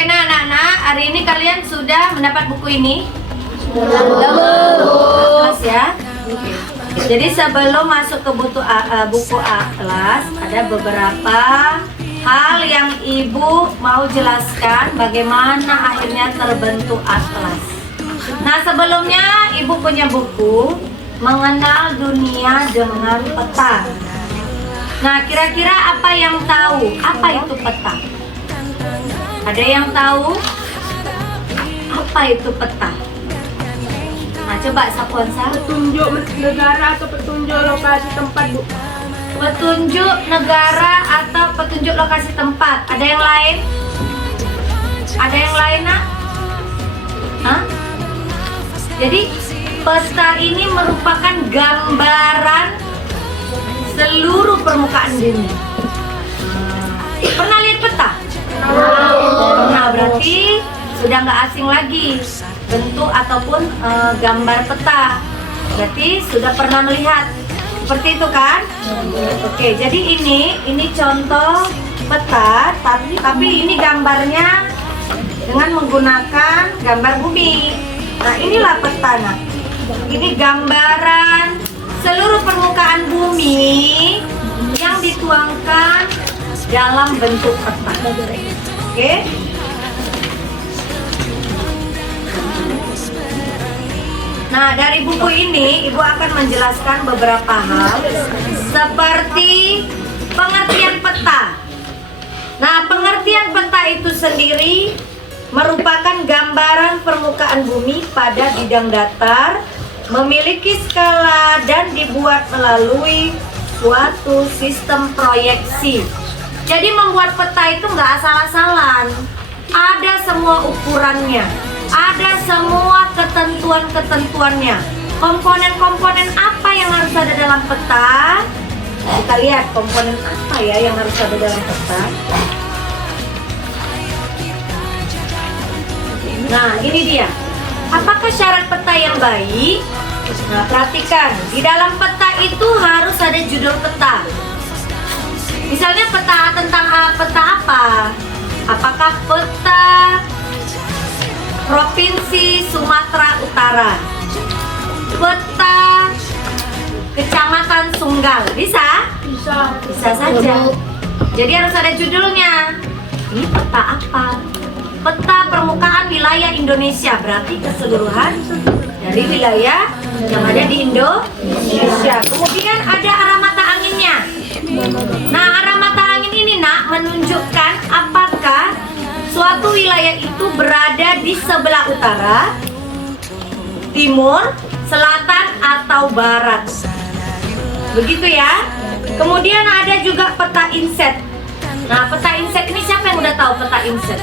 Oke, nah anak-anak, hari ini kalian sudah mendapat buku ini? Sudah. Kelas ya. Jadi sebelum masuk ke buku kelas, ada beberapa hal yang ibu mau jelaskan bagaimana akhirnya terbentuk kelas. Nah, sebelumnya ibu punya buku Mengenal Dunia dengan Peta. Nah, kira-kira apa yang tahu? Apa itu peta? Ada yang tahu? Apa itu peta? Nah, coba Sapuansa. Petunjuk negara atau petunjuk lokasi tempat, Bu. Petunjuk negara atau petunjuk lokasi tempat. Ada yang lain? Ada yang lain, Nak? Hah? Jadi, peta ini merupakan gambaran seluruh permukaan bumi. Pernah lihat peta? Pernah, berarti sudah nggak asing lagi bentuk ataupun gambar peta. Berarti sudah pernah melihat seperti itu kan? Oke, jadi ini contoh peta, tapi ini gambarnya dengan menggunakan gambar bumi. Nah, inilah peta. Nah, ini gambaran seluruh permukaan bumi yang dituangkan dalam bentuk peta. Oke? Nah, dari buku ini ibu akan menjelaskan beberapa hal seperti pengertian peta. Nah, pengertian peta itu sendiri merupakan gambaran permukaan bumi pada bidang datar, memiliki skala dan dibuat melalui suatu sistem proyeksi. Jadi membuat peta itu nggak asal-asalan, ada semua ukurannya, ada semua ketentuan-ketentuannya. Komponen-komponen apa yang harus ada dalam peta? Kita lihat komponen apa ya yang harus ada dalam peta. Nah, ini dia. Apakah syarat peta yang baik? Nah, perhatikan, di dalam peta itu harus ada judul peta. Misalnya peta tentang peta apa? Apakah peta Provinsi Sumatera Utara, peta Kecamatan Sunggal? Bisa? Bisa saja. Jadi harus ada judulnya. Ini peta apa? Peta permukaan wilayah Indonesia, berarti keseluruhan dari wilayah yang ada di Indonesia. Kemudian ada arah mata anginnya. Nah, arah mata angin ini, Nak, menunjukkan apakah suatu wilayah itu berada di sebelah utara, timur, selatan, atau barat. Begitu ya. Kemudian ada juga peta inset. Nah, peta inset ini siapa yang udah tahu peta inset?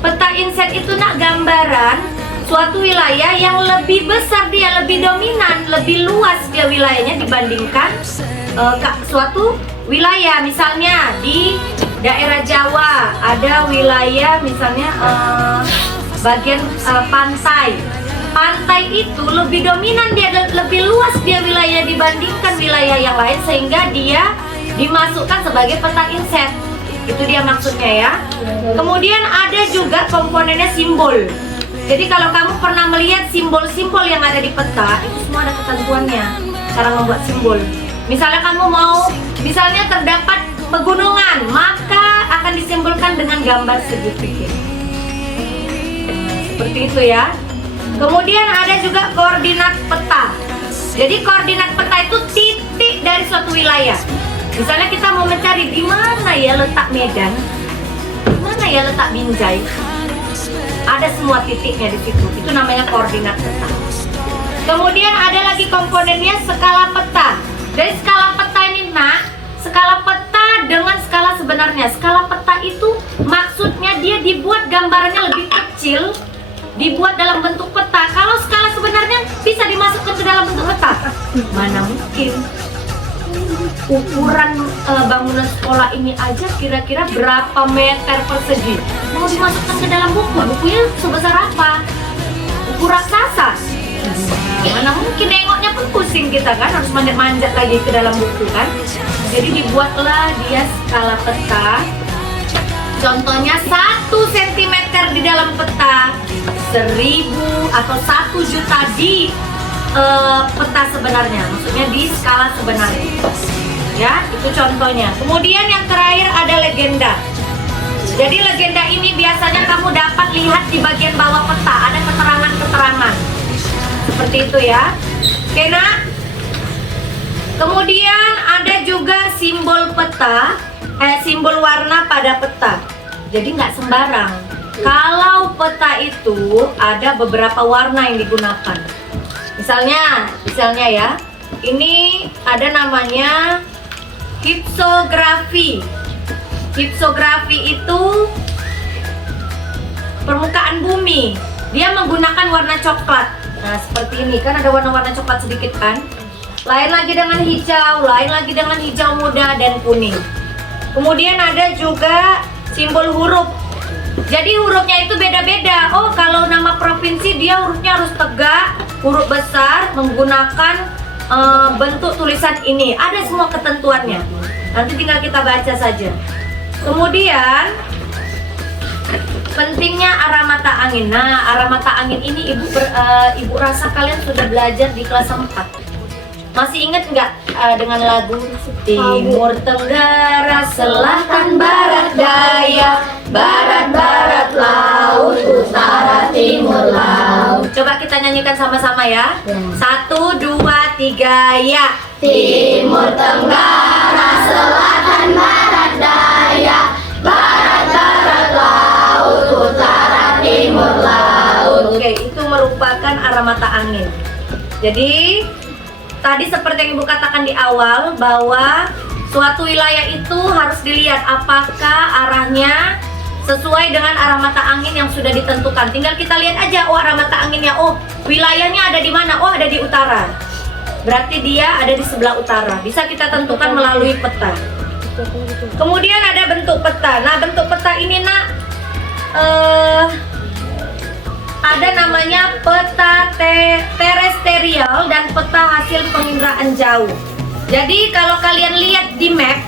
Peta inset itu, Nak, gambaran suatu wilayah yang lebih besar, dia lebih dominan, lebih luas dia wilayahnya dibandingkan suatu wilayah. Misalnya di daerah Jawa ada wilayah misalnya bagian pantai. Pantai itu lebih dominan, dia lebih luas dia wilayah dibandingkan wilayah yang lain, sehingga dia dimasukkan sebagai peta inset. Itu dia maksudnya ya. Kemudian ada juga komponennya simbol. Jadi kalau kamu pernah melihat simbol-simbol yang ada di peta, itu semua ada ketentuannya cara membuat simbol. Misalnya kamu mau, misalnya terdapat pegunungan, maka akan disimbolkan dengan gambar segitiga. Seperti itu ya. Kemudian ada juga koordinat peta. Jadi koordinat peta itu titik dari suatu wilayah. Misalnya kita mau mencari di mana ya letak Medan, di mana ya letak Binjai, ada semua titiknya di situ. Itu namanya koordinat peta. Kemudian ada lagi komponennya skala peta. Dari skala peta ini, Nak, skala peta dengan skala sebenarnya. Skala peta itu maksudnya dia dibuat gambarannya lebih kecil, dibuat dalam bentuk peta. Kalau skala sebenarnya bisa dimasukkan ke dalam bentuk peta, mana mungkin. Ukuran bangunan sekolah ini aja kira-kira berapa meter persegi? Mau dimasukkan ke dalam buku, bukunya sebesar apa? Buku raksasa. Mana mungkin, nengoknya pun pusing kita kan, harus manjat lagi ke dalam buku kan. Jadi dibuatlah dia skala peta Contohnya 1 cm di dalam peta, 1000 atau 1 juta di peta sebenarnya, maksudnya di skala sebenarnya. Ya, itu contohnya. Kemudian yang terakhir ada legenda. Jadi legenda ini biasanya kamu dapat lihat di bagian bawah peta, ada keterangan-keterangan. Seperti itu ya. Oke, nak? Kemudian ada juga simbol peta, simbol warna pada peta. Jadi nggak sembarang. Kalau peta itu ada beberapa warna yang digunakan. Misalnya ya, ini ada namanya hipsografi. Hipsografi itu permukaan bumi. Dia menggunakan warna coklat. Nah, seperti ini kan ada warna-warna coklat sedikit kan. Lain lagi dengan hijau, lain lagi dengan hijau muda dan kuning. Kemudian ada juga simbol huruf. Jadi hurufnya itu beda-beda. Oh, kalau nama provinsi dia hurufnya harus tegak, huruf besar, menggunakan bentuk tulisan ini. Ada semua ketentuannya. Nanti tinggal kita baca saja. Kemudian pentingnya arah mata angin. Nah, arah mata angin ini ibu rasa kalian sudah belajar di kelas 4. Masih ingat nggak dengan lagu Timur Tenggara, Selatan Barat Daya, Barat Barat Laut, Utara Timur Laut. Coba kita nyanyikan sama-sama ya. 1, 2, 3 ya. Timur Tenggara, Selatan Barat Daya, Barat Barat Laut, Utara Timur Laut. Oke, itu merupakan arah mata angin. Jadi tadi seperti yang Ibu katakan di awal, bahwa suatu wilayah itu harus dilihat apakah arahnya sesuai dengan arah mata angin yang sudah ditentukan. Tinggal kita lihat aja, oh arah mata anginnya, oh wilayahnya ada di mana? Oh ada di utara. Berarti dia ada di sebelah utara. Bisa kita tentukan melalui peta. Kemudian ada bentuk peta. Nah, bentuk peta ini nak ada namanya peta terestrial dan peta hasil penginderaan jauh. Jadi kalau kalian lihat di map,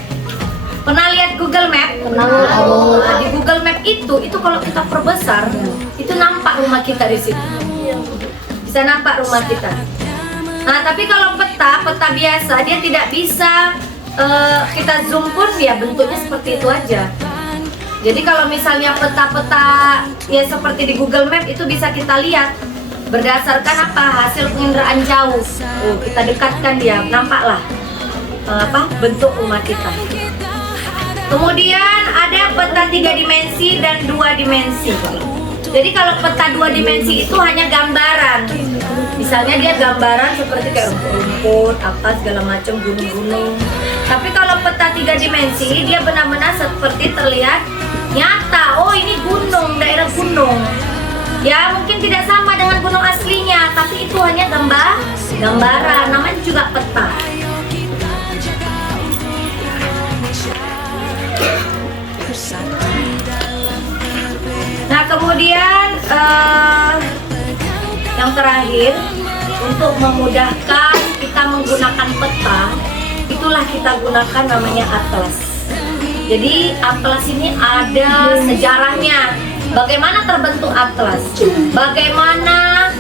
pernah lihat Google Map? Nah, di Google Map itu kalau kita perbesar, itu nampak rumah kita di situ. Bisa nampak rumah kita. Nah, tapi kalau peta biasa dia tidak bisa kita zoom pun ya bentuknya seperti itu aja. Jadi kalau misalnya peta-peta ya seperti di Google Map itu bisa kita lihat berdasarkan apa hasil penginderaan jauh. Oh, kita dekatkan dia, nampaklah bentuk rumah kita. Kemudian ada peta 3 dimensi dan 2 dimensi. Jadi kalau peta 2 dimensi itu hanya gambaran. Misalnya dia gambaran seperti kayak rumput, apa segala macam, gunung-gunung. Tapi kalau peta 3 dimensi dia benar-benar seperti terlihat nyata. Oh ini gunung, daerah gunung. Ya mungkin tidak sama dengan gunung aslinya, tapi itu hanya gambaran. Namanya juga peta. Nah kemudian yang terakhir, untuk memudahkan kita menggunakan peta, itulah kita gunakan namanya atlas. Jadi atlas ini ada sejarahnya. Bagaimana terbentuk atlas? Bagaimana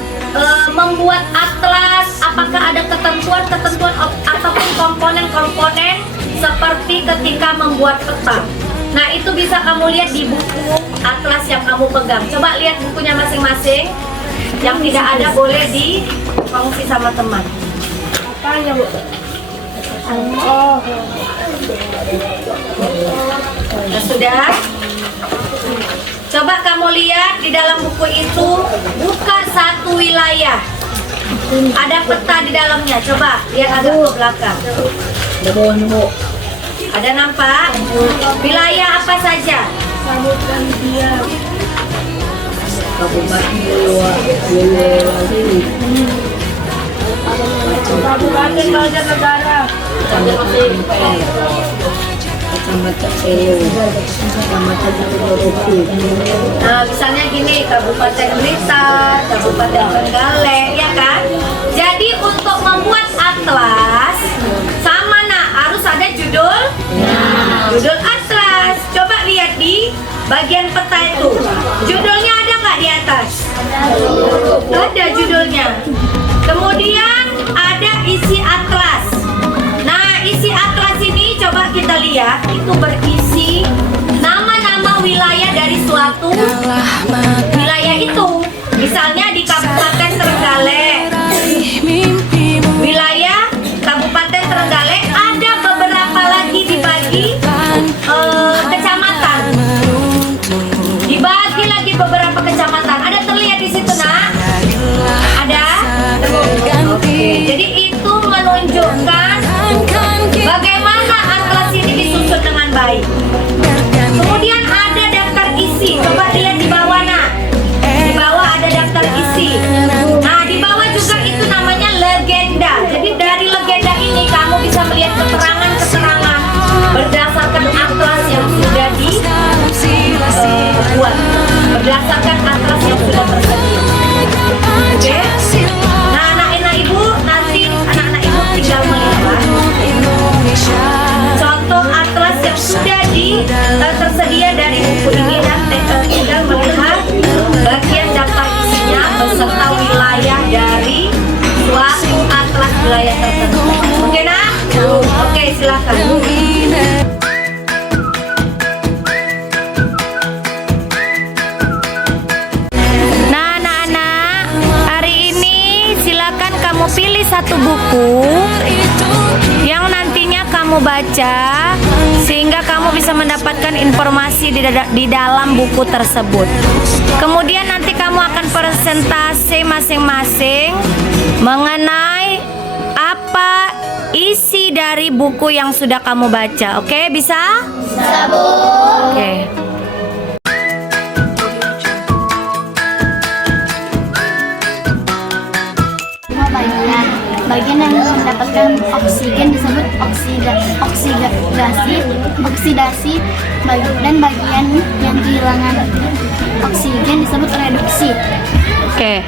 membuat atlas? Apakah ada ketentuan-ketentuan ataupun komponen-komponen seperti ketika membuat peta? Nah itu bisa kamu lihat di buku atlas yang kamu pegang. Coba lihat bukunya masing-masing. Yang tidak ada boleh dikongsi sama teman. Apanya, Bu? Oh. Nah, sudah. Coba kamu lihat di dalam buku itu, buka satu wilayah. Ada peta di dalamnya. Coba lihat agak ke belakang. Ada nampak? Wilayah apa saja? Samudra Hindia. Kabupaten Banjarnegara. Nah, misalnya gini, Kabupaten Blitar, Kabupaten Trenggalek, ya kan? Jadi untuk membuat atlas, sama nak, harus ada judul. Judul atlas. Coba lihat di bagian peta itu. Judulnya ada nggak di atas? Ada judulnya. Kemudian ada isi atlas. Nah, isi atlas ini coba kita lihat, itu berisi nama-nama wilayah dari suatu wilayah itu. Misalnya di Kabupaten Trenggalek, wilayah Kabupaten Trenggalek ada beberapa lagi dibagi kecamatan. Dibagi lagi beberapa kecamatan. Ada terlihat di situ, nak? Ada? Oke. Jadi itu menunjukkan bagaimana atlas ini disusun dengan baik. Kemudian ada daftar isi. Coba lihat di bawah, nak. Di bawah ada daftar isi. Nah, di bawah juga itu namanya legenda. Jadi dari legenda ini kamu bisa melihat keterangan-keterangan berdasarkan atlas yang sudah dibuat, berdasarkan atlas yang sudah tersedia. Oke? Nah, anak-anak ibu nanti anak-anak ibu tinggal melihat contoh atlas yang sudah tersedia dari buku ini dan tinggal melihat bagian daftar isinya beserta wilayah dari suatu atlas wilayah tertentu. Oke, nak? Oke, silakan. Nah, anak-anak, hari ini silakan kamu pilih satu buku yang nantinya kamu baca sehingga kamu bisa mendapatkan informasi di dalam buku tersebut. Kemudian nanti kamu akan presentasi masing-masing mengenai apa isi dari buku yang sudah kamu baca. Oke, bisa? Bisa, Bu. Oke. Bagian yang mendapatkan oksigen disebut oksidasi, dan bagian yang kehilangan oksigen disebut reduksi. Oke.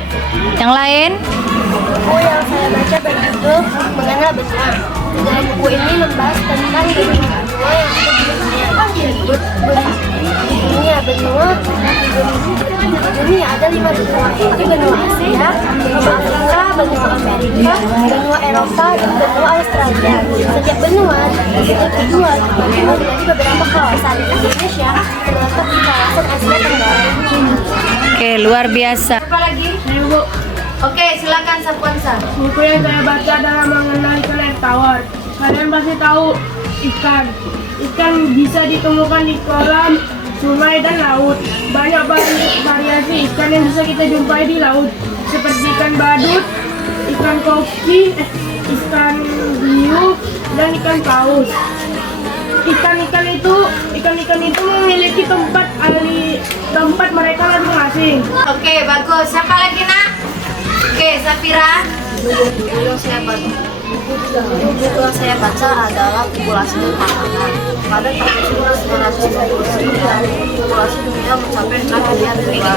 Yang lain? Buku yang saya baca berjudul Mengenal Benua. Dalam buku ini membahas tentang benua yang ada di dunia ada 5 benua, yaitu benua Asia, benua Afrika, benua Amerika, benua Eropa, dan benua Australia. Setiap benua dibagi menjadi beberapa kawasan. Indonesia terletak di kawasan Asia Tenggara. Oke, luar biasa. Apa lagi? Ayo, Bu. Oke, silakan Sapuansa. Buku yang saya baca adalah mengenal ikan air tawar. Kalian pasti tahu ikan. Ikan bisa ditemukan di kolam, sungai, dan laut. Banyak variasi ikan yang bisa kita jumpai di laut, seperti ikan badut, ikan koki, ikan hiu, dan ikan paus. Ikan-ikan itu memiliki tempat mereka masing-masing. Oke, bagus. Siapa lagi, nak? Oke, Safira. Buku yang saya baca adalah populasi dan makanan. Pada tahun 1999, populasi dunia mencapai 6 miliar jiwa.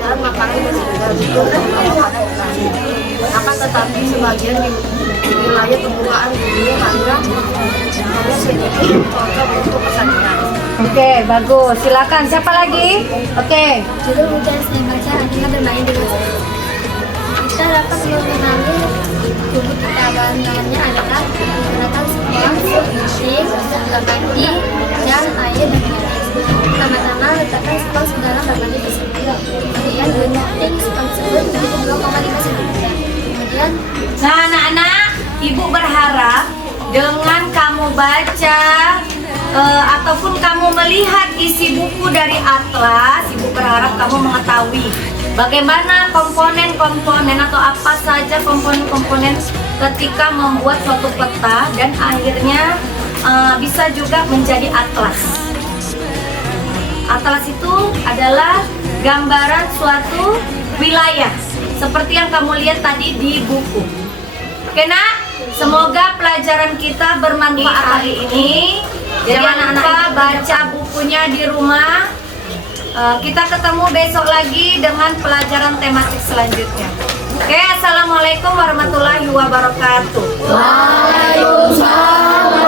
Dan makanan tersedia untuk makanan lain. Akan tetapi sebagian di wilayah permukaan bumi hanya sedikit cocok untuk kesehatan. Oke, bagus. Silakan. Siapa lagi? Oke. Judul buku yang saya baca adalah Bermain dengan Air. Kita dapat mengenali buku kita bahan-bahannya adalah menggunakan sekolah, mesin, bermandi, dan air dan minyak. Pertama-tama letakkan spons ke dalam bermandi tersebut. Kemudian gunting spons tersebut menjadi 2,5 cm. Kemudian, Nah, anak-anak, ibu berharap dengan kamu baca ataupun kamu melihat isi buku dari atlas, ibu berharap kamu mengetahui bagaimana komponen-komponen atau apa saja komponen-komponen ketika membuat suatu peta dan akhirnya bisa juga menjadi atlas. Atlas itu adalah gambaran suatu wilayah seperti yang kamu lihat tadi di buku. Oke, nak? Semoga pelajaran kita bermanfaat hari ini. Jadi anak-anak baca bukunya di rumah. Kita ketemu besok lagi dengan pelajaran tematik selanjutnya. Oke, assalamualaikum warahmatullahi wabarakatuh. Waalaikumsalam.